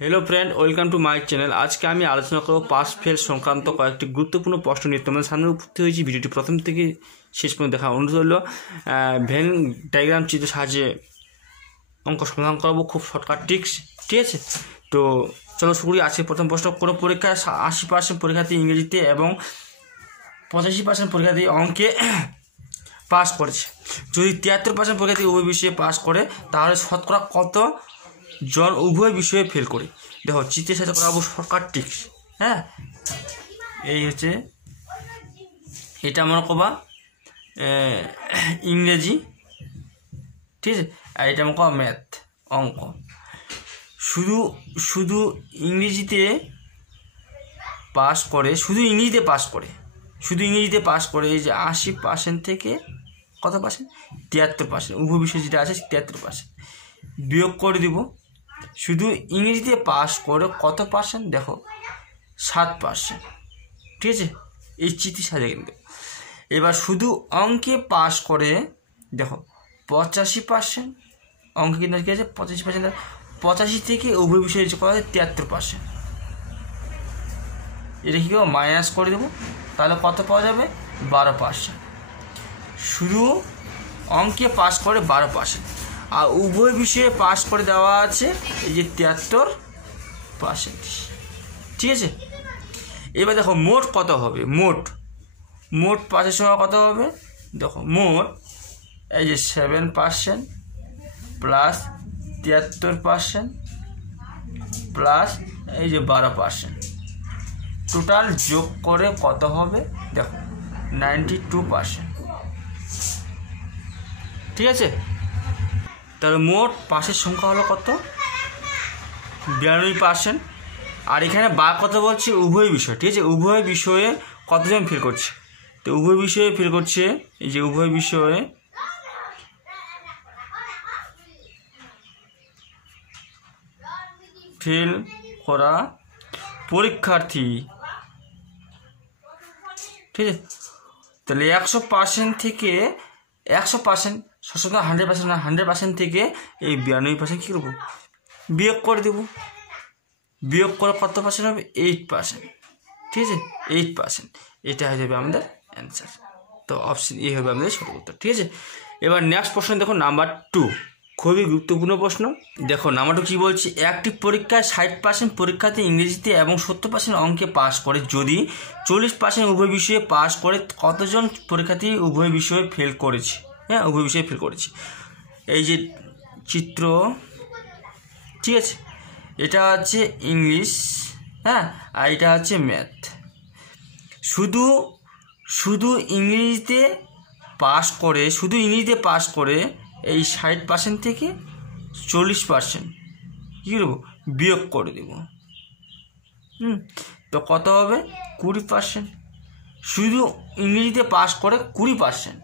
Hello friend, welcome to my channel. आज के आमी आलोचना करब पास फेल संक्रांत कयेकटी गुरुत्वपूर्ण प्रश्न निये तोमादेर सामने उपस्थित हयेछि। भिडियोटी प्रथम थेके शेष पर्यन्त देखार अनुरोध रइल। भेन डायग्राम चित्र साहाज्ये अंक समाधान कराबो, खूब शर्टकाट टिक्स, ठीक है। तो चलो शुरू करी। आजके प्रथम प्रश्न, कोनो परीक्षाय 80% परीक्षार्थी इंग्रेजीते एवं 85% परीक्षार्थी अंके पास करेছে। যদি 73% পরীক্ষার্থী উভয় বিষয়ে পাস করে তাহলে শতকরা কত জন উভয় বিষয়ে ফেল করে। দেখো চিত্রের সাথে করাবো শর্টকাট টিক্স। হ্যাঁ, এই হচ্ছে এটা মনে করবা ইংরেজি, ঠিক আছে, আর এটা মনে করবা ম্যাথ অঙ্ক। শুধু শুধু ইংরেজিতে পাস করে, শুধু ইংরেজিতে পাস করে, শুধু ইংরেজিতে পাস করে এই যে 80% থেকে কত পার্সেন্ট, 73%, উভয় বিষয় যেটা আছে 73%। বিয়োগ করে দিব, শুধু ইংরেজিতে পাস করে কত পার্সেন্ট, দেখো 7%, ঠিক আছে, এই চিঠির সাথে কিন্তু। এবার শুধু অঙ্কে পাস করে দেখো 85%, অঙ্কে কিন্তু কী আছে 85%, 85 থেকে উভয় বিষয়ে কত আছে 73%। এটা কী করবো, মাইনাস করে দেবো, তাহলে কত পাওয়া যাবে 12%। শুধু অঙ্কে পাস করে 12%, আর উভয় বিষয়ে পাস করে দেওয়া আছে এই যে 73%, ঠিক আছে। এবার দেখো মোট কত হবে, মোট পাসের সময় কত হবে, দেখো মোট এই যে 7% প্লাস 73% প্লাস এই যে 12%, টোটাল যোগ করে কত হবে, দেখো 92%, ঠিক আছে। তাহলে মোট পাসের সংখ্যা হলো কত, 92%। আর এখানে বা কত বলছে, উভয় বিষয়, ঠিক আছে, উভয় বিষয়ে কতজন ফেল করছে। তো উভয় বিষয়ে ফেল করছে, এই যে উভয় বিষয়ে ফেল করা পরীক্ষার্থী, ঠিক আছে। তাহলে 100% থেকে 100%, সবসময় 100% না, 100% থেকে এই 92% কী করবো, বিয়োগ করে দেবো। বিয়োগ করে কত পার্সেন্ট হবে, 8%, ঠিক আছে, 8%। এটা হয়ে যাবে আমাদের অ্যান্সার। তো অপশন এ হবে আমাদের সঠিক উত্তর, ঠিক আছে। এবার নেক্সট প্রশ্ন দেখো, নাম্বার 2, খুবই গুরুত্বপূর্ণ প্রশ্ন। দেখো নাম্বার 2 কী বলছি, একটি পরীক্ষায় 60% পরীক্ষার্থী ইংরেজিতে এবং 70% অঙ্কে পাস করে, যদি 40% উভয় বিষয়ে পাস করে কতজন পরীক্ষার্থী উভয় বিষয়ে ফেল করেছে। হ্যাঁ, উভয় বিষয়ে ফেল করেছে। এই যে চিত্র, ঠিক আছে, এটা হচ্ছে ইংলিশ, হ্যাঁ, আর এটা হচ্ছে ম্যাথ। শুধু ইংরেজিতে পাস করে, শুধু ইংরেজিতে পাস করে এই 60% থেকে 40% কী করবো, বিয়োগ করে দেব। তো কত হবে, 20%। শুধু ইংরেজিতে পাস করে 20%।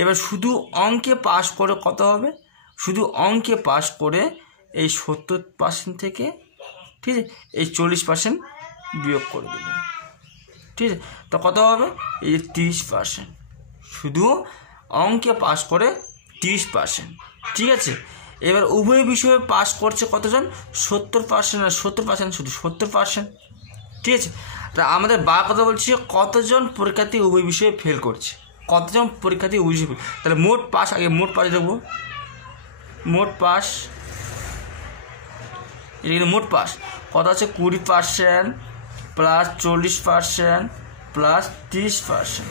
এবার শুধু অঙ্কে পাস করে কত হবে, শুধু অঙ্কে পাস করে এই 70% থেকে, ঠিক আছে, এই 40% বিয়োগ করে দেব, ঠিক আছে। তো কত হবে, এই 30%। শুধু অঙ্কে পাস করে 30%, ঠিক আছে। এবার উভয় বিষয়ে পাস করছে কতজন, 70%, আর 70%, শুধু 70%, ঠিক আছে। তা আমাদের বা কথা বলছি কতজন পরীক্ষার্থী উভয় বিষয়ে ফেল করছে, কতজন পরীক্ষার্থী উভয় বিষয়ে, তাহলে মোট পাস, আগে মোট পাস দেখবো, মোট পাস, এটা কিন্তু মোট পাস কত আছে, 20% প্লাস 40% প্লাস 30%।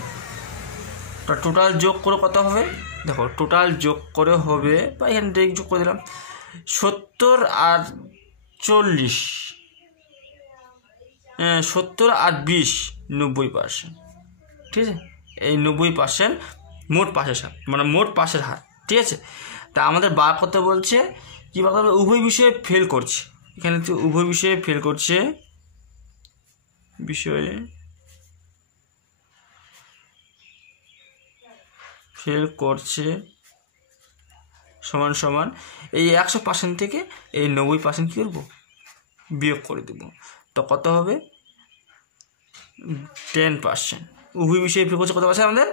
তো টোটাল যোগ করে কত হবে, দেখো টোটাল যোগ করে হবে, বা এখানে ডিরেক্ট যোগ করে দিলাম, 70 আর 40, 70 আর 20, 90%, ঠিক আছে। এই 90% মোট পাসের হার, মানে মোট পাসের হার, ঠিক আছে। তা আমাদের বা কত বলছে, কী বলতে হবে, উভয় বিষয়ে ফেল করছে। এখানে তো উভয় বিষয়ে ফেল করছে, বিষয়ে ফেল করছে সমান সমান এই 100% থেকে এই 90% কী করবো, বিয়োগ করে দেবো। তো কত হবে, 10%। উভয় বিষয়ে ফেল করছে কত পার্সেন্ট, আমাদের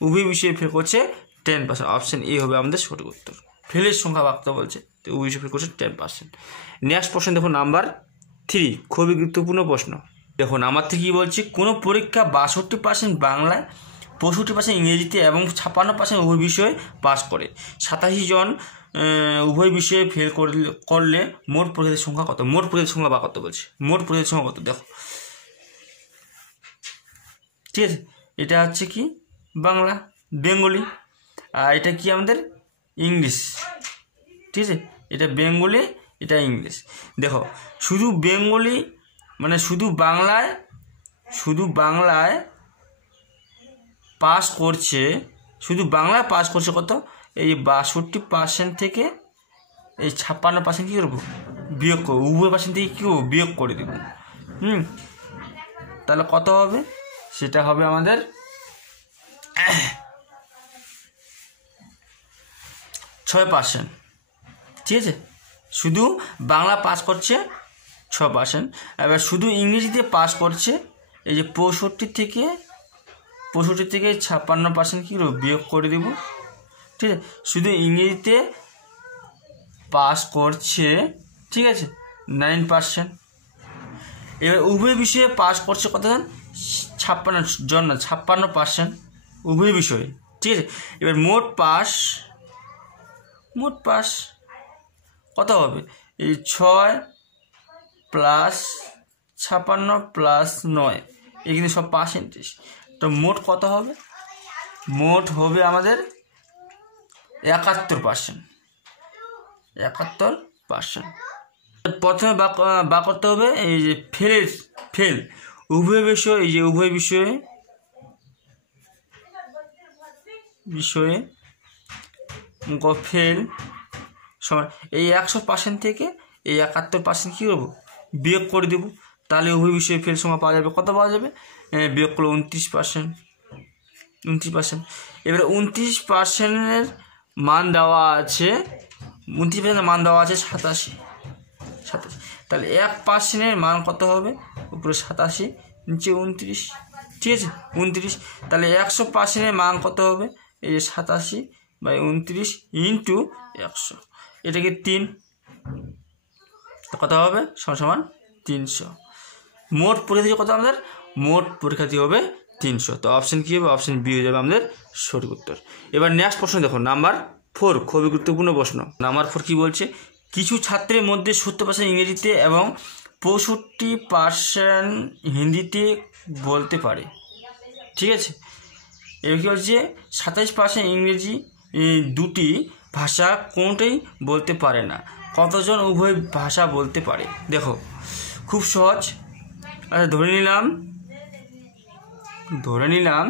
উভয় বিষয়ে ফেল করছে 10%। অপশন এ হবে আমাদের সঠিক উত্তর। ফেলের সংখ্যা ভাগতে বলছে, তো উভয় বিষয়ে ফেল করছে 10%। নেক্সট প্রশ্ন দেখো, নাম্বার 3 খুবই গুরুত্বপূর্ণ প্রশ্ন। দেখুন আমার থেকে কী বলছি, কোনো পরীক্ষা 62% বাংলায়, 65% ইংরেজিতে এবং 56% উভয় বিষয়ে পাস করে, 87 জন উভয় বিষয়ে ফেল করলে মোট পরীক্ষার সংখ্যা কত? মোট পরীক্ষার সংখ্যা বা কত বলছে, মোট পরীক্ষার সংখ্যা কত দেখো। ঠিক আছে, এটা হচ্ছে কি বাংলা, বেঙ্গলি, আর এটা কি আমাদের ইংলিশ। ঠিক আছে, এটা বেঙ্গলি, এটা ইংলিশ। দেখো শুধু বেঙ্গলি মানে শুধু বাংলায় পাস করছে, শুধু বাংলায় পাস করছে কত? এই 62% থেকে এই 56% কী করবো? বিয়োগ করবো, উভয় পার্সেন্ট থেকে কী করবো? বিয়োগ করে দেবো। তাহলে কত হবে? সেটা হবে আমাদের 6%। ঠিক আছে, শুধু বাংলা পাস করছে 6%, এবার শুধু ইংরেজিতে পাস করছে এই যে 65 থেকে 56% কী করবো? বিয়োগ করে দেব। ঠিক আছে, শুধু ইংরেজিতে পাস করছে, ঠিক আছে, 9%। এবার উভয় বিষয়ে পাস করছে কত জন? 56% উভয় বিষয়ে। ঠিক আছে, এবার মোট পাস কত হবে? এই 6 + 56 + 9, এই কিন্তু সব পার্সেন্টেজ। তো মোট কত হবে? মোট হবে আমাদের 71%। প্রথমে বা করতে হবে এই যে ফেল উভয় বিষয়, এই যে উভয় বিষয়ে ফেল সমান এই 100% থেকে এই 71% কী করবো? বিয়োগ করে দেবো। তাহলে উভয় বিষয়ে ফেল সংখ্যা পাওয়া যাবে। কত পাওয়া যাবে? বিয়োগ করলে 29%। এবারে 29%-এর মান দেওয়া আছে, 29%-এর মান দেওয়া আছে 87। তাহলে 1%-এর মান কত হবে? উপরে 87, নিচে 29। ঠিক আছে, 29। তাহলে 100%-এর মান কত হবে? এই যে 87/29 × 100, এটাকে 3, কত হবে? সমান 300। মোট পরীক্ষার্থী কত আমাদের? মোট পরীক্ষার্থী হবে 300। তো অপশন কী হবে? অপশন বি হয়ে যাবে আমাদের সঠিক উত্তর। এবার নেক্সট প্রশ্ন দেখো, নাম্বার 4, খুবই গুরুত্বপূর্ণ প্রশ্ন। নাম্বার 4 কী বলছে? কিছু ছাত্রের মধ্যে 70% ইংরেজিতে এবং 65% হিন্দিতে বলতে পারে। ঠিক আছে, এবার কী হচ্ছে? 27% ইংরেজি দুটি ভাষা কোনোটাই বলতে পারে না, কতজন উভয় ভাষা বলতে পারে? দেখো খুব সহজ। আচ্ছা ধরে নিলাম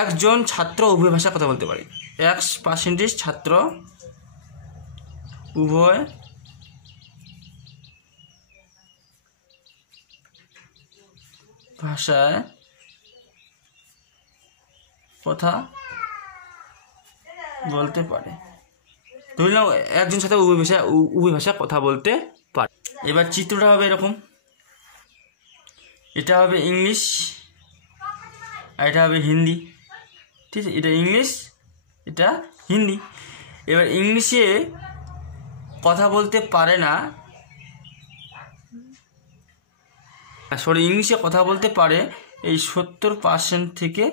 একজন ছাত্র উভয় ভাষা কথা বলতে পারে। 1% ছাত্র উভয় ভাষায় কথা বলতে পারে। ধরে নাও একজন ছাত্র উভয় ভাষা কথা বলতে পারে। এবার চিত্রটা হবে এরকম, এটা হবে ইংলিশ আর এটা হবে হিন্দি। ঠিক আছে, এটা ইংলিশ, এটা হিন্দি। এবার ইংলিশে কথা বলতে পারে না, ইংলিশে কথা বলতে পারে এই 70% থেকে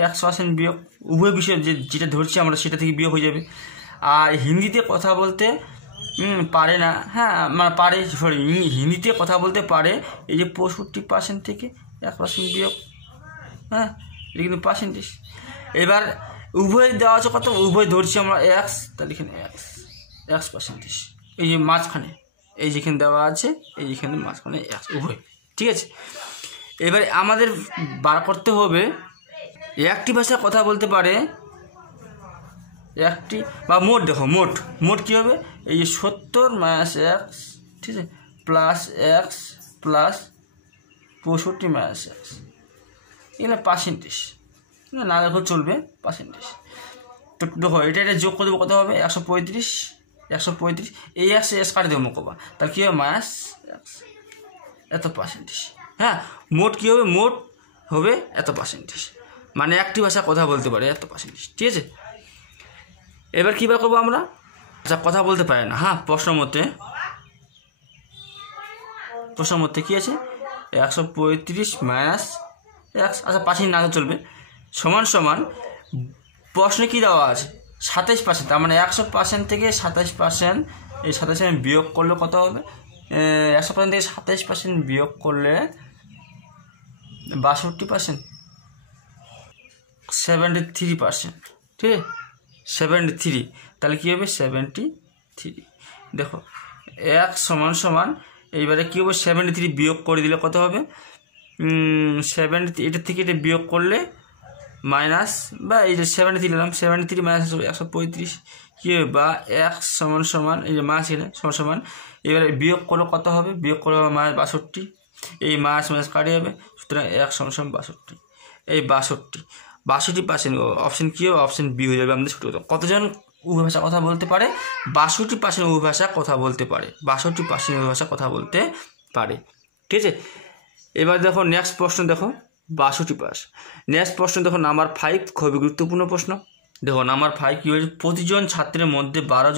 100% বিয়োগ, উভয় বিষয় যেটা ধরছি আমরা সেটা থেকে বিয়োগ হয়ে যাবে। আর হিন্দিতে কথা বলতে পারে না, হ্যাঁ মানে পারে, হিন্দিতে কথা বলতে পারে এই যে 65% থেকে 1% বিয়োগ, হ্যাঁ এটা কিন্তু পার্সেন্টেজ। এবার উভয় দেওয়া আছে কত? উভয় ধরছি আমরা x, তাহলে এখানে x%, এই যে মাঝখানে এই যেখানে দেওয়া আছে, এই যেখানে মাঝখানে x, উভয়। ঠিক আছে, এবারে আমাদের বার করতে হবে একটি ভাষা কথা বলতে পারে একটি, বা মোট দেখো মোট কী হবে? এই যে 70 - x, ঠিক আছে, প্লাস x প্লাস 65 - x, এগুলো পার্সেন্টেজ, না দেখো চলবে, পার্সেন্টেজ। তো দেখো এটা যোগ করে দেবো, কত হবে? 135 এই x কাটে দেবো মোকবা, তাহলে কী হবে? -x, এত পার্সেন্টেজ। হ্যাঁ, মোট কী হবে? মোট হবে এত পার্সেন্টেজ, মানে একটি ভাষা কথা বলতে পারে এত পার্সেন্টেজ। ঠিক আছে, এবার কী বার করবো আমরা? আচ্ছা কথা বলতে পারে না, হ্যাঁ প্রশ্ন মতে প্রশ্নের মধ্যে কী আছে 135 মাইনাস আচ্ছা পার্সেন্ট না চলবে সমান সমান প্রশ্নে কী দেওয়া আছে 27%, তার মানে 100% থেকে 27%, এই 27% বিয়োগ করলে কত হবে 100% থেকে 27% বিয়োগ করলে 62%, 73%, ঠিক আছে 73, তাহলে কী হবে 73। দেখো 1 সমান সমান এইবারে কী হবে 73 বিয়োগ করে দিলে কত হবে 70, এটা থেকে এটা বিয়োগ করলে মাইনাস বা এই যে 73 নিলাম 73 মাইনাস 135 কী হবে বা 1 সমান সমান এই যে মাস এখানে সমান সমান এবারে বিয়োগ করলে কত হবে বিয়োগ করলে হবে -62, এই মাস কাটিয়ে যাবে, সুতরাং 1 সমান সমান 62, এই 62% অপশন কী হবে অপশন বি হয়ে যাবে আমাদের সঠিক। কতজন উভয় ভাষা কথা বলতে পারে 62% উভয় ভাষা কথা বলতে পারে, 62% উভয় ভাষা কথা বলতে পারে, ঠিক আছে। এবার দেখো নেক্সট প্রশ্ন, দেখো 62%। নেক্সট প্রশ্ন দেখো নাম্বার 5, খুবই গুরুত্বপূর্ণ প্রশ্ন। দেখো নাম্বার 5 কী হয়েছে, প্রতিজন ছাত্রের মধ্যে 12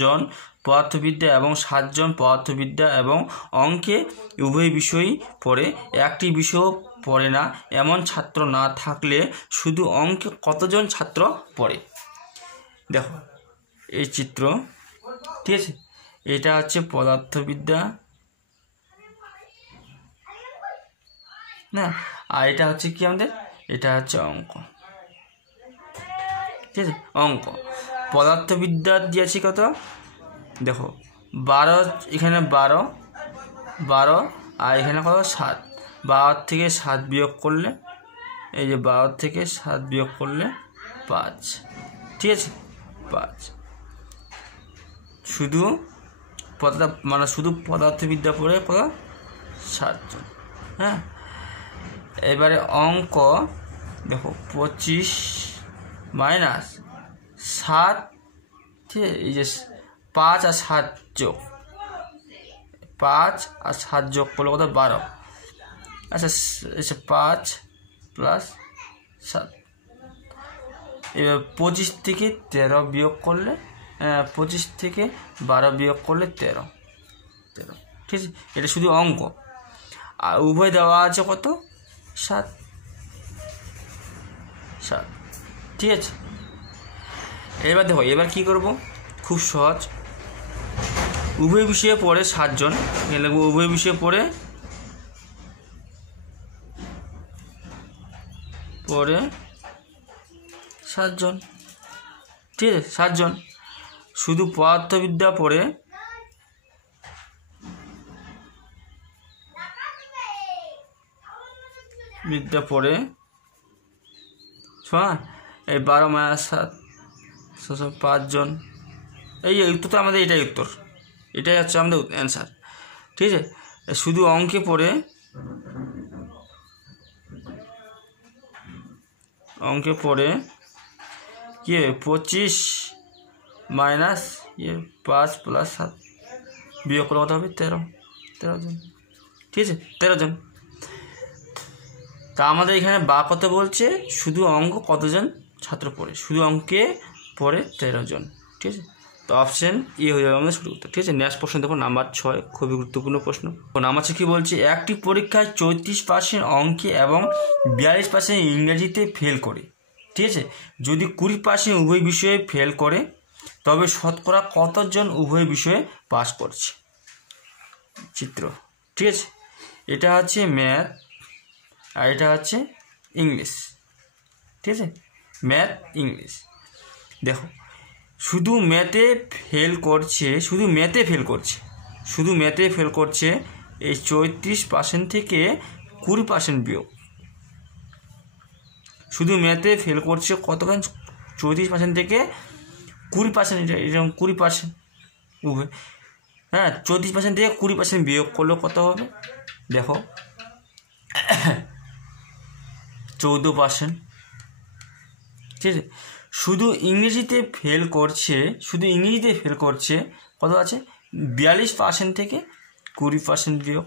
জন পদার্থবিদ্যা এবং 7 জন পদার্থবিদ্যা এবং অঙ্কে উভয় বিষয়ই পড়ে, একটি বিষয় পড়ে না এমন ছাত্র না থাকলে শুধু অঙ্কে কতজন ছাত্র পড়ে। দেখো এই চিত্র, ঠিক আছে, এটা হচ্ছে পদার্থবিদ্যা না, আর এটা হচ্ছে কি আমাদের, এটা হচ্ছে অঙ্ক, ঠিক আছে। অঙ্ক পদার্থবিদ্যা দিয়েছি কত, দেখো 12, এখানে 12 আর এখানে কত 7, 12 থেকে 7 বিয়োগ করলে এই যে 12 থেকে 7 বিয়োগ করলে 5, ঠিক আছে 5, শুধু শুধু পদার্থবিদ্যা পড়ে কত 7 জন। হ্যাঁ, এবারে অঙ্ক দেখো 25 মাইনাস 7, ঠিক আছে, এই যে 5 আর 7 যোগ, 5 আর 7 যোগ করলে কত 12, আচ্ছা 5 প্লাস 7, এবার 25 থেকে 13 বিয়োগ করলে 25 থেকে 12 বিয়োগ করলে 13, ঠিক আছে। এটা শুধু অঙ্ক, আর উভয় দেওয়া আছে কত 7, ঠিক আছে। এবার দেখো এবার কি করব, খুব সহজ, উভয় বিষয়ে পড়ে 7 জন, লিখব উভয় বিষয়ে পড়ে 7 জন, ঠিক আছে 7 জন, শুধু পদার্থবিদ্যা পড়ে শোনা, এই 12 মাইনাস 7 5 জন, এই উত্তর তো আমাদের, এটাই উত্তর, এটাই হচ্ছে আমাদের অ্যান্সার, ঠিক আছে। শুধু অঙ্কে পড়ে কি 25 মাইনাস 5 প্লাস 7 বিয়োগ করে কত হবে 13 জন, ঠিক আছে 13 জন। তা আমাদের এখানে বা কত বলছে, শুধু অঙ্ক কতজন ছাত্র পড়ে, শুধু অঙ্কে পড়ে 13 জন, ঠিক আছে। তো অপশন এ হয়ে যাবে আমাদের সঠিক উত্তর, ঠিক আছে। নেক্সট প্রশ্ন দেখো নাম্বার 6, খুবই গুরুত্বপূর্ণ প্রশ্ন। নাম্বার 6 কি বলছে, একটি পরীক্ষায় 34% অঙ্কে এবং 42% ইংরেজিতে ফেল করে, ঠিক আছে, যদি 20% উভয় বিষয়ে ফেল করে তবে শতকরা কতজন উভয় বিষয়ে পাস করছে। চিত্র, ঠিক আছে, এটা হচ্ছে ম্যাথ আর এটা হচ্ছে ইংলিশ, ঠিক আছে, ম্যাথ ইংলিশ। দেখো শুধু ম্যাথে ফেল করছে এই 34% থেকে 20% বিয়োগ, শুধু ম্যাথে ফেল করছে কতক্ষণ 34% থেকে 20%, এরকম 20% উভয়, হ্যাঁ 34% থেকে 20% বিয়োগ করলে কত হবে, দেখো 14%, ঠিক আছে। শুধু ইংরেজিতে ফেল করছে কত আছে 42% থেকে 20% বিয়োগ,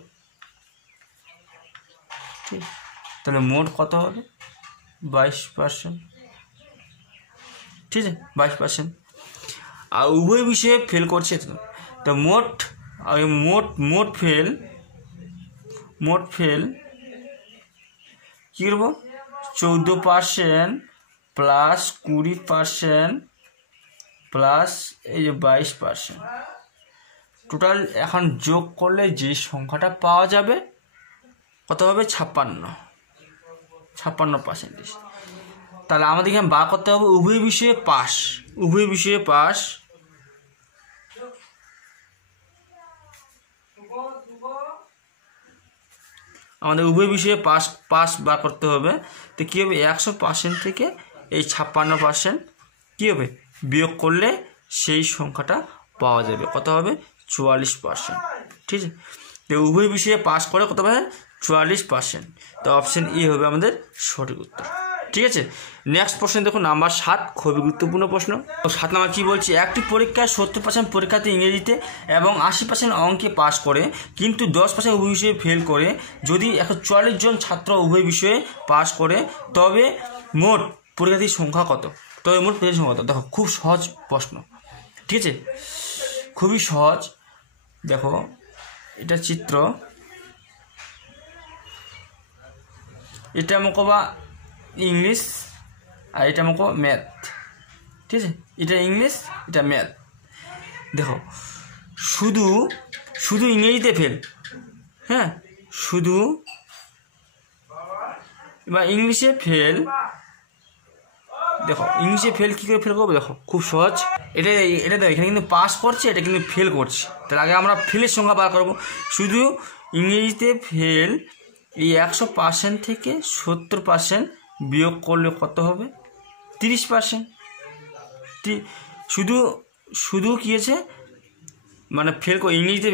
ঠিক, তাহলে মোট কত হবে 22%, ঠিক আছে 22%। আর উভয় বিষয়ে ফেল করছে, তো মোট আর মোট ফেল কী করবো 14% প্লাস 20% প্লাস এই যে 22%, টোটাল এখন যোগ করলে যে সংখ্যাটা পাওয়া যাবে কত হবে 56%। তাহলে আমাদের এখানে বার করতে হবে উভয় বিষয়ে পাস। আমাদের উভয় বিষয়ে পাস বার করতে হবে। তো কী হবে 100% থেকে এই 56% কী হবে বিয়োগ করলে সেই সংখ্যাটা পাওয়া যাবে, কত হবে 44%। ঠিক আছে, তো উভয় বিষয়ে পাস করে কত পাবে 44%। তো অপশন এ হবে আমাদের সঠিক উত্তর। ঠিক আছে, নেক্সট প্রশ্ন দেখুন নাম্বার 7, খুবই গুরুত্বপূর্ণ প্রশ্ন। 7 নাম্বার কী বলছে, একটি পরীক্ষায় 70% পরীক্ষার্থী ইংরেজিতে এবং 80% অঙ্কে পাস করে, কিন্তু 10% উভয় বিষয়ে ফেল করে। যদি 144 জন ছাত্র উভয় বিষয়ে পাস করে তবে মোট পরীক্ষার্থীর সংখ্যা কত? দেখো খুব সহজ প্রশ্ন। ঠিক আছে, খুবই সহজ। দেখো এটা চিত্র, এটা আমাকে বা ইংলিশ আর এটা আমাকে ম্যাথ। ঠিক আছে, এটা ইংলিশ এটা ম্যাথ। দেখো শুধু ইংরেজিতে ফেল, হ্যাঁ শুধু বা ইংলিশে ফেল। দেখো ইংলিশে ফেল কী করে ফেল করবো, দেখো খুব সহজ। এটা দেখো এখানে কিন্তু পাস করছে, এটা কিন্তু ফেল করছে। তাহলে আগে আমরা ফেলের সংখ্যা বার করবো। শুধু ইংরেজিতে ফেল এই 100% থেকে 70% বিয়োগ করলে কত হবে 30%। শুধু কী আছে মানে ফেল করে ইংরেজিতে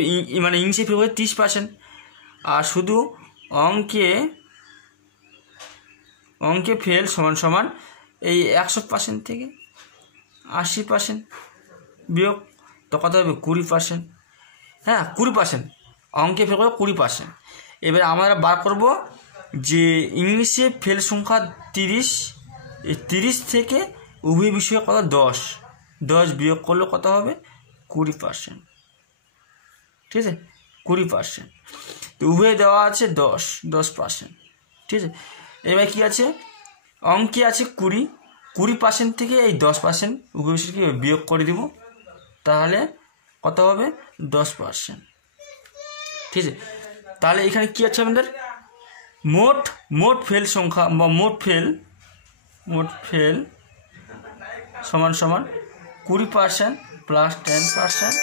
ইংলিশে ফেল করে 30%, আর শুধু অঙ্কে ফেল সমান এই 100% থেকে 80% বিয়োগ, তো কত হবে 20%। হ্যাঁ 20%, অঙ্কে ফেল করে 20%। এবার আমরা বার করব যে ইংলিশে ফেল সংখ্যা 30, এই 30 থেকে উভয় বিষয়ে কত 10 বিয়োগ করলে কত হবে 20%। ঠিক আছে 20%, তো উভয়ে দেওয়া আছে 10%। ঠিক আছে, এবার কি আছে অঙ্কে আছে 20% থেকে এই 10% উভয় বিষয়কে বিয়োগ করে দিব, তাহলে কত হবে 10%। ঠিক আছে, তাহলে এখানে কি আছে আমাদের মোট ফেল সংখ্যা বা মোট ফেল সমান 20% প্লাস 10%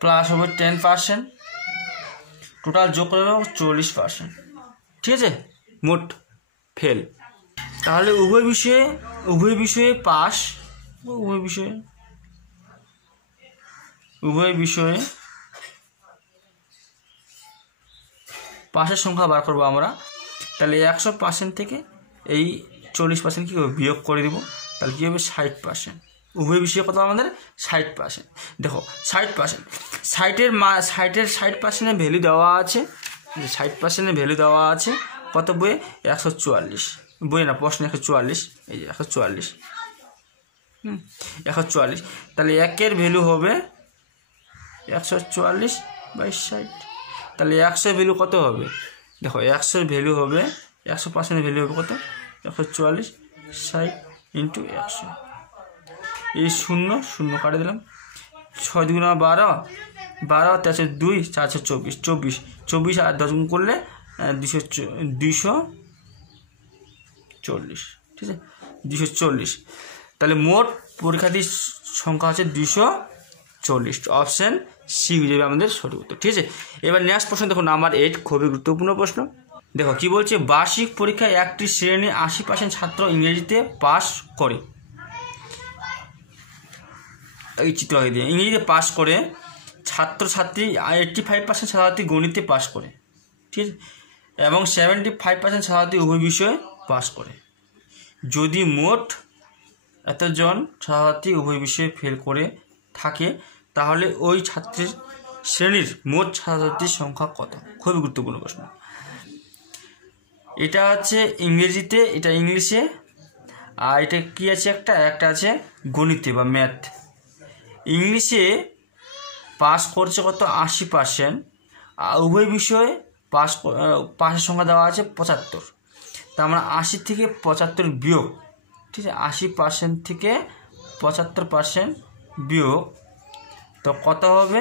প্লাস হবে 10%, টোটাল যোগ করে 40%। ঠিক আছে, মোট ফেল। তাহলে উভয় বিষয়ে পাস, উভয় বিষয়ে পাসের সংখ্যা বার করবো আমরা। তাহলে 100% থেকে এই 40% কী হবে বিয়োগ করে দেবো, তাহলে কী হবে 60%। উভয় বিষয়ে কত আমাদের 60%। দেখো 60%, 60% ভ্যালু দেওয়া আছে, 60% ভ্যালু দেওয়া আছে কত বইয়ে 144, বইয়ে না প্রশ্ন 144, এই যে 144, 144। তাহলে 1-এর ভ্যালু হবে 144/60। তাহলে 100 ভ্যালু কত হবে, দেখো 100 ভ্যালু হবে 100% ভ্যালু হবে কত 144, 60 × 100। এই 0 কাটে দিলাম, 6 × 2 = 12, 12 3 × 2 4 × 24, 24 আর 10 গুণ করলে 240। ঠিক আছে 240। তাহলে মোট পরীক্ষার্থীর সংখ্যা হচ্ছে 240। অপশান সি হয়ে যাবে আমাদের সঠিক উত্তর। ঠিক আছে, এবার নেক্সট প্রশ্ন দেখো নাম্বার 8, খুবই গুরুত্বপূর্ণ প্রশ্ন। দেখো কি বলছে, বার্ষিক পরীক্ষায় একটি শ্রেণীর 80% ছাত্র ইংরেজিতে পাস করে। এই চিত্র আগে দিয়ে ইংরেজিতে পাস করে, ছাত্রছাত্রী 85% ছাত্রছাত্রী গণিতে পাস করে। ঠিক আছে, এবং 75% ছাত্রছাত্রী উভয় বিষয়ে পাস করে। যদি মোট এতজন ছাত্রছাত্রী উভয় বিষয়ে ফেল করে থাকে তাহলে ওই ছাত্রের শ্রেণীর মোট ছাত্রছাত্রীর সংখ্যা কত? খুবই গুরুত্বপূর্ণ প্রশ্ন। এটা হচ্ছে ইংরেজিতে, এটা ইংলিশে, আর এটা কী আছে, একটা আছে গণিতে বা ম্যাথ। ইংলিশে পাস করছে কত 80%, আর উভয় বিষয়ে পাসের সংখ্যা দেওয়া আছে 75। তার মানে 80 থেকে 75 বিয়োগ, ঠিক আছে, 80% থেকে 75% বিয়োগ, তো কত হবে?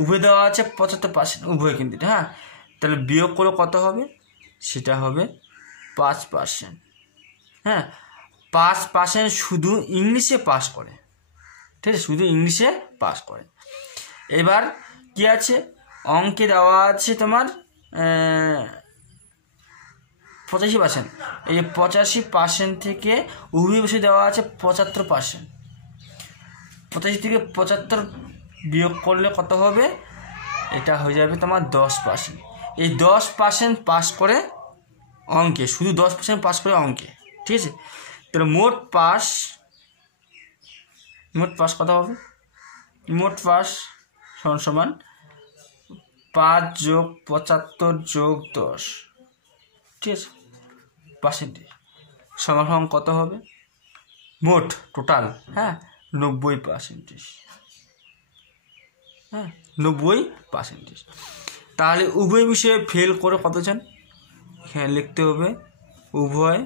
উভয় দেওয়া আছে 75%, উভয় কিন্তু, হ্যাঁ, তাহলে বিয়োগ করে কত হবে? সেটা হবে 5%। হ্যাঁ, 5% শুধু ইংলিশে পাস করে, ঠিক আছে, শুধু ইংলিশে পাস করে। এবার কি আছে, অঙ্কে দেওয়া আছে তোমার 85%। এই যে 85% থেকে উভয় বিষয়ে দেওয়া আছে 75%। 85 থেকে 75 বিয়োগ করলে কত হবে? এটা হয়ে যাবে তোমার 10%। এই 10% পাস করে অঙ্কে, শুধু 10% পাস করে অঙ্কে, ঠিক আছে। তাহলে মোট পাস কত হবে? মোট পাস সমান 5 যোগ 75 যোগ 10, ঠিক আছে, পার্সেন্টেজ সমান কত হবে? মোট টোটাল, হ্যাঁ, 90%। হ্যাঁ, 90%। তাহলে উভয় বিষয়ে ফেল করে কতজন? এখানে লিখতে হবে উভয়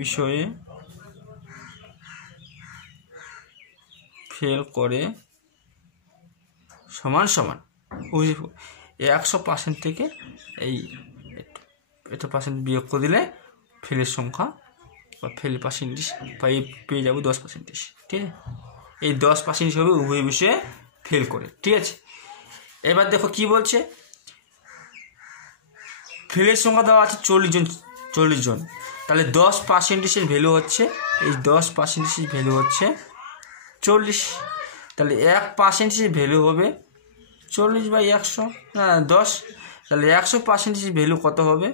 বিষয়ে ফেল করে সমান 100% থেকে এই 100% বিয়োগ করে দিলে ফেলের সংখ্যা বা ফেল পার্সেন্টেজ পেয়ে যাবো 10%, ঠিক আছে। এই 10% হবে উভয় বিষয়ে ফেল করে, ঠিক আছে। এবার দেখো কি বলছে, ফেলের সংখ্যা দেওয়া আছে 40 জন। তাহলে 10%-এর ভ্যালু হচ্ছে, এই 10%-এর ভ্যালু হচ্ছে 40। তাহলে 1%-এর ভ্যালু হবে 40/100, না 10। তাহলে 100%-এর ভ্যালু কত হবে?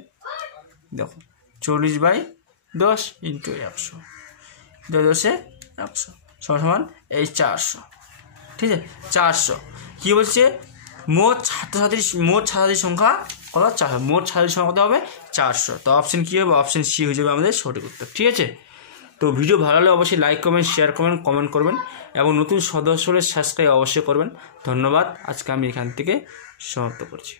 দেখো 40/10 ইন্টু 100, 10 100 সমান এই 400, ঠিক আছে, 400। কী বলছে? মোট ছাত্রছাত্রীর সংখ্যা কত? 400। মোট ছাত্রীর সংখ্যা কত হবে? 400। তো অপশন কী হবে? অপশন সি হয়ে যাবে আমাদের সঠিক উত্তর, ঠিক আছে। তো ভিডিও ভালো হলে অবশ্যই লাইক করবেন, শেয়ার করবেন, কমেন্ট করবেন এবং নতুন সদস্য হলে সাবস্ক্রাইব অবশ্যই করবেন। ধন্যবাদ। আজকে আমি এখান থেকে সমাপ্ত করছি।